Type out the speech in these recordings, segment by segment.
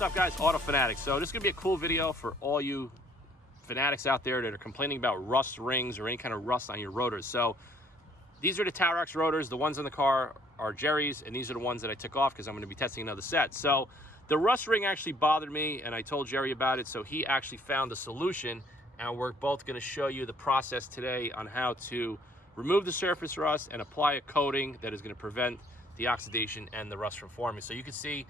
what's up guys? Auto Fanatic. So this is gonna be a cool video for all you fanatics out there that are complaining about rust rings or any kind of rust on your rotors. So these are the Tarox rotors. The ones in the car are Jerry's, and these are the ones that I took off because I'm gonna be testing another set. So the rust ring actually bothered me, and I told Jerry about it, so he actually found the solution, and we're both gonna show you the process today on how to remove the surface rust and apply a coating that is gonna prevent the oxidation and the rust from forming. So you can see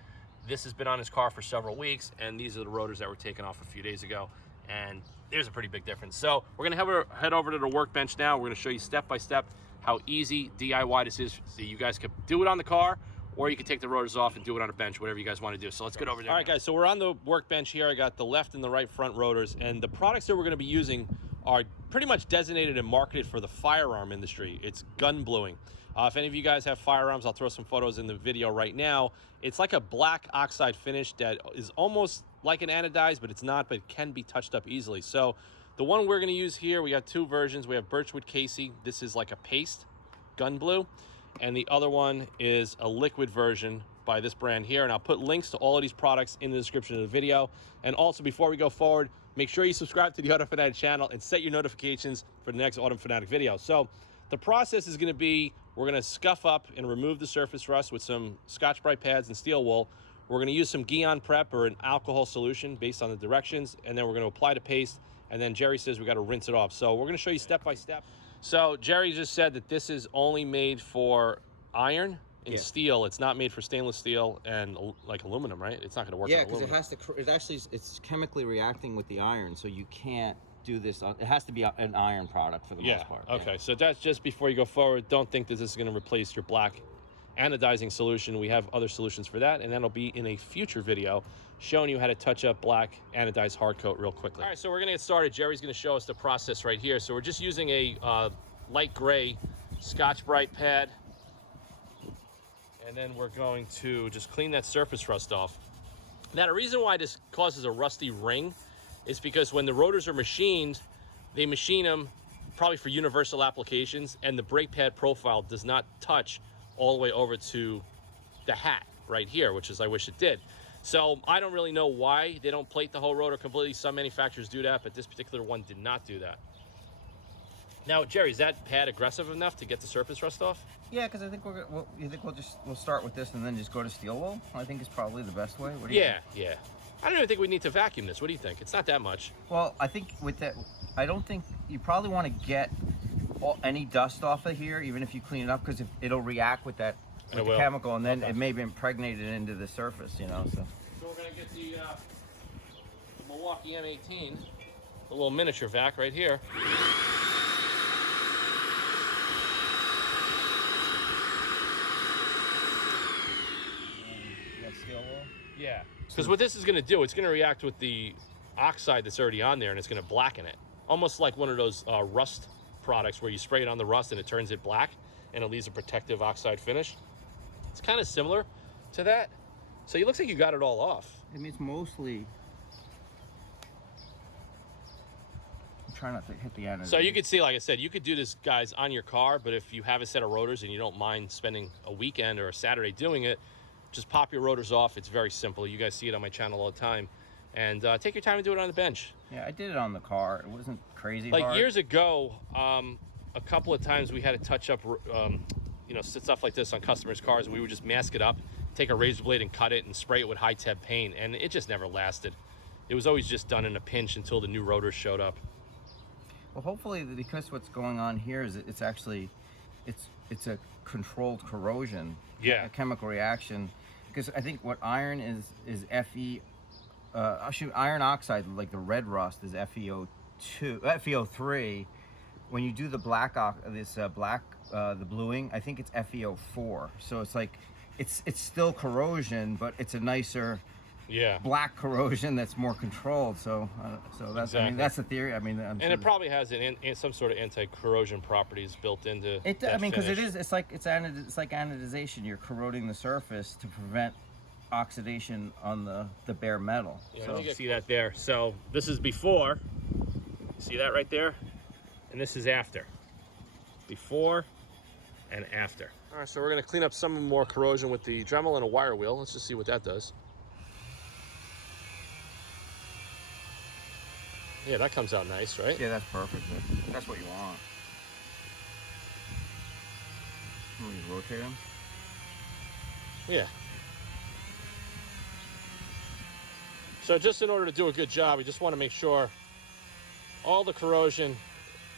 this has been on his car for several weeks, and these are the rotors that were taken off a few days ago, and there's a pretty big difference. So we're gonna head over to the workbench now. We're gonna show you step by step how easy DIY this is, so you guys can do it on the car, or you can take the rotors off and do it on a bench, whatever you guys want to do. So let's get over there. All right guys, so we're on the workbench here. I got the left and the right front rotors, and the products that we're gonna be using are pretty much designated and marketed for the firearm industry. It's gun bluing. If any of you guys have firearms, I'll throw some photos in the video right now. It's like a black oxide finish that is almost like an anodized, but it's not, but it can be touched up easily. So the one we're gonna use here, we got two versions. We have Birchwood Casey. This is like a paste gun blue. And the other one is a liquid version by this brand here. And I'll put links to all of these products in the description of the video. And also, before we go forward, make sure you subscribe to the Auto Fanatic channel and set your notifications for the next Auto Fanatic video. So the process is gonna be, we're gonna scuff up and remove the surface rust with some Scotch-Brite pads and steel wool. We're gonna use some Guion Prep or an alcohol solution based on the directions, and then we're gonna apply the paste, and then Jerry says we gotta rinse it off. So we're gonna show you step by step. So Jerry just said that this is only made for iron and steel. It's not made for stainless steel and like aluminum, right? It's not gonna work on aluminum. Yeah, because it's chemically reacting with the iron, so you can't do this on, it has to be an iron product for the most part. Okay, so that's just before you go forward. Don't think that this is going to replace your black anodizing solution. We have other solutions for that, and that'll be in a future video showing you how to touch up black anodized hard coat real quickly. All right, so we're gonna get started. Jerry's gonna show us the process right here. So we're just using a light gray Scotch-Brite pad, and then we're going to just clean that surface rust off. Now, the reason why this causes a rusty ring is because when the rotors are machined, they machine them probably for universal applications, and the brake pad profile does not touch all the way over to the hat right here, which is I wish it did. So I don't really know why they don't plate the whole rotor completely. Some manufacturers do that, but this particular one did not do that. Now, Jerry, is that pad aggressive enough to get the surface rust off? Yeah, because I think we'll start with this and then just go to steel wool. I think it's probably the best way. What do you think? Yeah. I don't even think we need to vacuum this. What do you think? It's not that much. Well, I think with that, I don't think you probably want to get any dust off of here, even if you clean it up, because it'll react with that the chemical, and then it may be impregnated into the surface, you know. So we're gonna get the Milwaukee M18, the little miniature vac right here. steel wool? Yeah. Because what this is going to do, it's going to react with the oxide that's already on there, and it's going to blacken it. Almost like one of those rust products where you spray it on the rust and it turns it black, and it leaves a protective oxide finish. It's kind of similar to that. So it looks like you got it all off. I mean, it's mostly... I'm trying not to hit the end of it. So you could see, like I said, you could do this, guys, on your car, but if you have a set of rotors and you don't mind spending a weekend or a Saturday doing it, just pop your rotors off. It's very simple. You guys see it on my channel all the time. And take your time and do it on the bench. Yeah, I did it on the car. It wasn't crazy like hard. Years ago, a couple of times we had to touch up, you know, stuff like this on customers' cars. We would just mask it up, take a razor blade and cut it and spray it with high-temp paint, and it just never lasted. It was always just done in a pinch until the new rotors showed up. Well, hopefully, because what's going on here is it's actually, it's a controlled corrosion, a chemical reaction. Because I think what iron is Fe, iron oxide, like the red rust, is FeO3. When you do the black, the bluing, I think it's FeO4. So it's like, it's still corrosion, but it's a nicer, black corrosion that's more controlled. So that's exactly. I mean, that's the theory. I mean, and it probably has some sort of anti-corrosion properties built into it. I mean, because it's like anodization. You're corroding the surface to prevent oxidation on the bare metal. Yeah, so you see that there. So this is before. See that right there? And this is after. Before and after. All right, so we're gonna clean up some more corrosion with the Dremel and a wire wheel. Let's just see what that does. Yeah, that comes out nice, right? Yeah, that's perfect. That's what you want. You rotate them? Yeah. So just in order to do a good job, we just want to make sure all the corrosion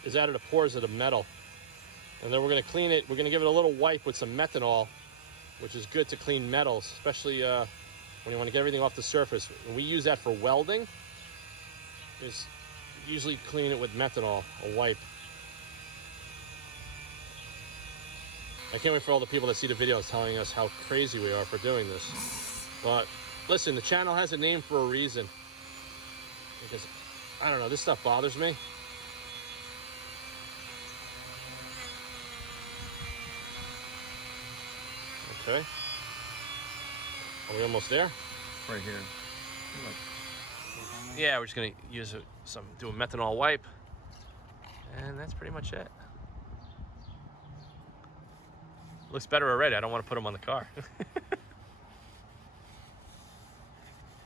is out of the pores of the metal. And then we're going to clean it. We're going to give it a little wipe with some methanol, which is good to clean metals, especially when you want to get everything off the surface. And we use that for welding. Is usually clean it with methanol, a wipe. I can't wait for all the people that see the videos telling us how crazy we are for doing this. But listen, the channel has a name for a reason. Because, I don't know, this stuff bothers me. Okay. Are we almost there? Right here. Yeah, we're just gonna use do a methanol wipe. And that's pretty much it. Looks better already. I don't want to put them on the car.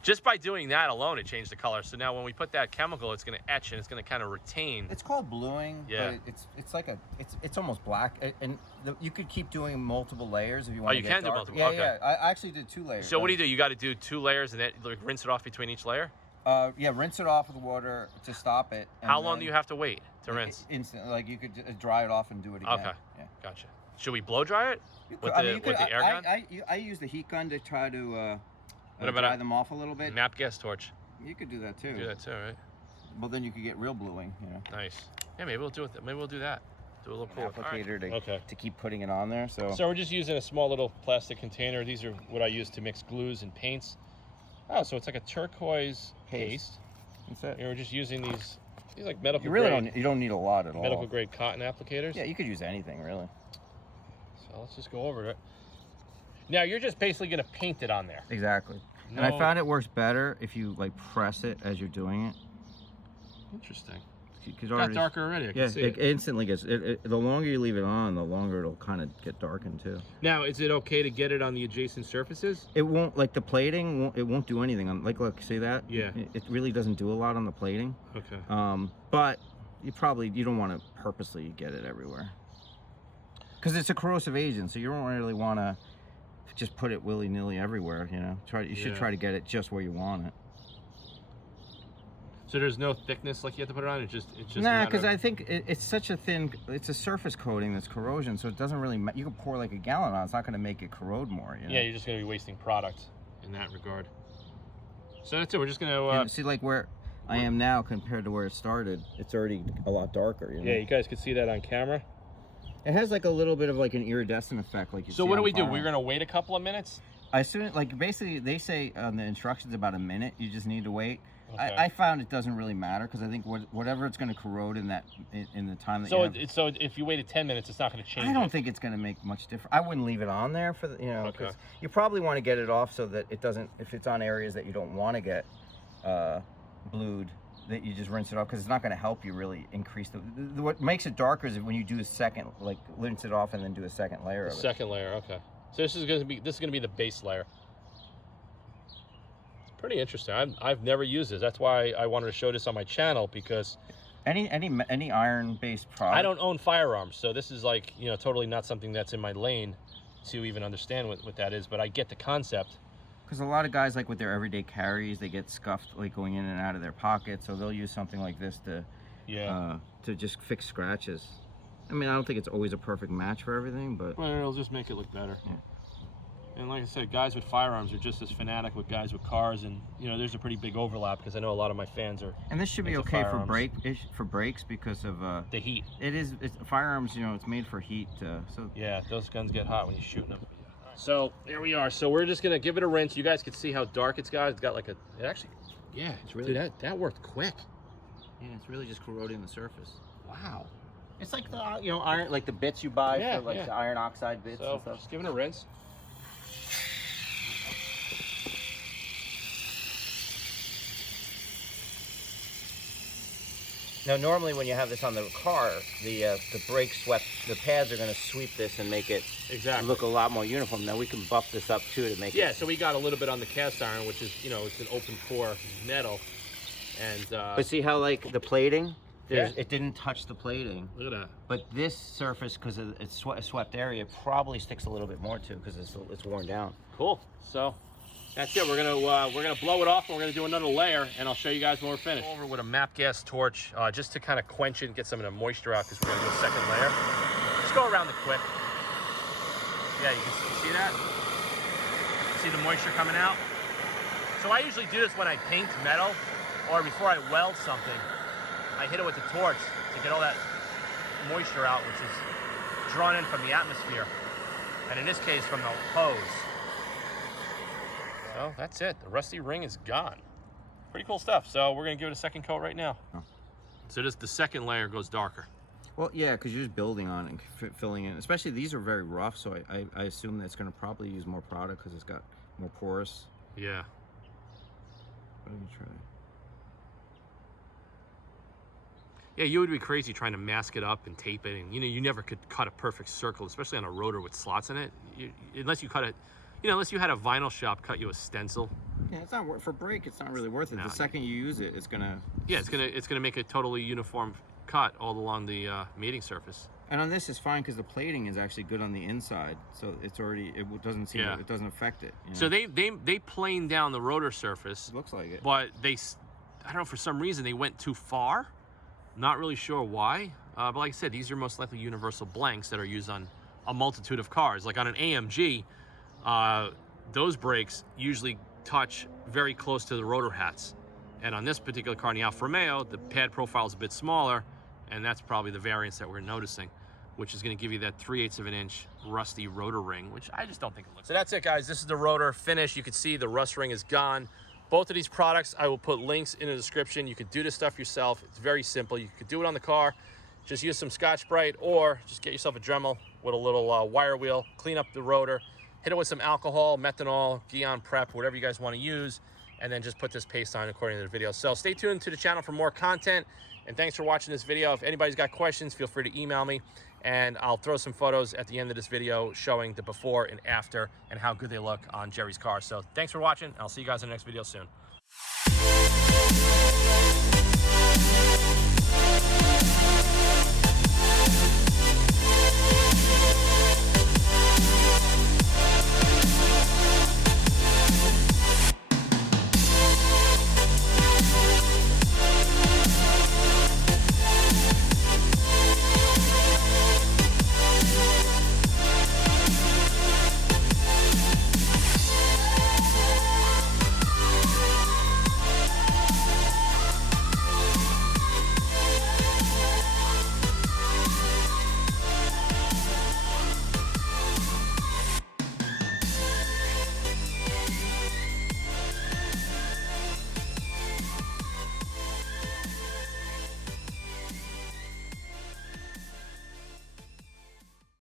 Just by doing that alone, it changed the color. So now when we put that chemical, it's going to etch and it's going to kind of retain. It's called bluing. Yeah. But it's like it's almost black, and you could keep doing multiple layers if you want. Oh, you can do multiple. Yeah, Okay. yeah. I actually did 2 layers. So what do you do? You got to do 2 layers and then like, rinse it off between each layer. Yeah, rinse it off with water to stop it. How long do you have to wait to rinse? Instantly, like you could dry it off and do it again. Okay. Yeah. Gotcha. Should we blow dry it with the air gun? I use the heat gun to try to What about dry them off a little bit. Map gas torch? You could do that too. Do that too, right? Well, then you could get real bluing. You know. Nice. Yeah, maybe we'll do it. Maybe we'll do that. Do a little cool applicator right. to keep putting it on there. So we're just using a small little plastic container. These are what I use to mix glues and paints. Oh, so it's like a turquoise paste. That's it. And we're just using these like medical. You really grade, you don't need a lot at all. Medical grade cotton applicators. Yeah, you could use anything really. So let's just go over it. Now you're just basically going to paint it on there. Exactly. No. And I found it works better if you like press it as you're doing it. Interesting. It got darker already. I can see it instantly gets. The longer you leave it on, the longer it'll kind of get darkened too. Now, is it okay to get it on the adjacent surfaces? It won't, like the plating. It won't do anything on. Like, look, see that? Yeah. It really doesn't do a lot on the plating. Okay. But you don't want to purposely get it everywhere. Because it's a corrosive agent, so you don't really want to just put it willy-nilly everywhere. You know, you should try to get it just where you want it. So there's no thickness like you have to put it on. It's just. Nah, because I think it's such a thin. It's a surface coating that's corrosion, so it doesn't really. You can pour like a gallon on. It's not going to make it corrode more. You know? Yeah, you're just going to be wasting product in that regard. So that's it. We're just going to see like where I am now compared to where it started. It's already a lot darker. You know? Yeah, you guys can see that on camera. It has like a little bit of like an iridescent effect, like you. So what do we do? We're going to wait a couple of minutes. I assume, like basically they say on the instructions about a minute. You just need to wait. Okay. I found it doesn't really matter because I think whatever it's going to corrode in the time that. So if you waited 10 minutes, it's not going to change. I don't think it's going to make much difference. I wouldn't leave it on there for the, because you probably want to get it off so that it doesn't. If it's on areas that you don't want to get blued, that you just rinse it off because it's not going to help you really increase the. What makes it darker is when you do a second, like rinse it off and then do a second layer of it. Second layer, okay. So this is going to be the base layer. Pretty interesting. I've never used this. That's why I wanted to show this on my channel because any iron-based product. I don't own firearms, so this is like totally not something that's in my lane to even understand what that is. But I get the concept. Because a lot of guys, like with their everyday carries, they get scuffed like going in and out of their pockets, so they'll use something like this to just fix scratches. I mean, I don't think it's always a perfect match for everything, but it'll just make it look better. Yeah. And like I said, guys with firearms are just as fanatic with guys with cars, and there's a pretty big overlap because I know a lot of my fans are. And this should be okay for brakes because of the heat. It's firearms. It's made for heat. So yeah, those guns get hot when you're shooting them. So there we are. So we're just gonna give it a rinse. You guys can see how dark it's got. It's got like it's really that worked quick. Yeah, it's really just corroding the surface. Wow. It's like the iron, like the bits you buy for the iron oxide bits and stuff. Just give it a rinse. Now, normally when you have this on the car, the brake swept, the pads are going to sweep this and make it look a lot more uniform. Now we can buff this up too to make it. Yeah, so we got a little bit on the cast iron, which is, it's an open pore metal. And but see how like the plating, yeah. it didn't touch the plating. Look at that. But this surface, because it's a swept area, probably sticks a little bit more too, because it's worn down. Cool. So that's it. We're gonna blow it off, and we're gonna do another layer, and I'll show you guys when we're finished. Over with a MAP gas torch, just to kind of quench it and get some of the moisture out, because we're gonna do a second layer. Just go around it quick. Yeah, you can see that. See the moisture coming out. So I usually do this when I paint metal, or before I weld something. I hit it with the torch to get all that moisture out, which is drawn in from the atmosphere, and in this case from the hose. So that's it. The rusty ring is gone. Pretty cool stuff. So we're gonna give it a second coat right now. Oh. So the second layer goes darker. Well, yeah, because you're just building on it and filling in. Especially these are very rough, so I assume that it's gonna probably use more product because it's got more porous. Yeah. Let me try. Yeah, you would be crazy trying to mask it up and tape it, and you never could cut a perfect circle, especially on a rotor with slots in it. Unless you cut it, unless you had a vinyl shop cut you a stencil. Yeah, it's not for brake. It's not really worth it. No. The second you use it, it's gonna. Yeah, it's gonna make a totally uniform cut all along the mating surface. And on this is fine because the plating is actually good on the inside, so it's already it doesn't seem it doesn't affect it. So they planed down the rotor surface. It looks like it. But I don't know, for some reason they went too far. Not really sure why, but like I said, these are most likely universal blanks that are used on a multitude of cars. Like on an AMG, those brakes usually touch very close to the rotor hats. And on this particular car, in the Alfa Romeo, the pad profile is a bit smaller, and that's probably the variance that we're noticing, which is going to give you that 3/8 of an inch rusty rotor ring, which I just don't think it looks. So that's it, guys. This is the rotor finish. You can see the rust ring is gone. Both of these products, I will put links in the description. You could do this stuff yourself. It's very simple. You could do it on the car. Just use some Scotch-Brite, or just get yourself a Dremel with a little wire wheel, clean up the rotor, hit it with some alcohol, methanol, Guion Prep, whatever you guys want to use, and then just put this paste on according to the video. So stay tuned to the channel for more content, and thanks for watching this video. If anybody's got questions, feel free to email me, and I'll throw some photos at the end of this video showing the before and after and how good they look on Jerry's car. So thanks for watching. I'll see you guys in the next video soon.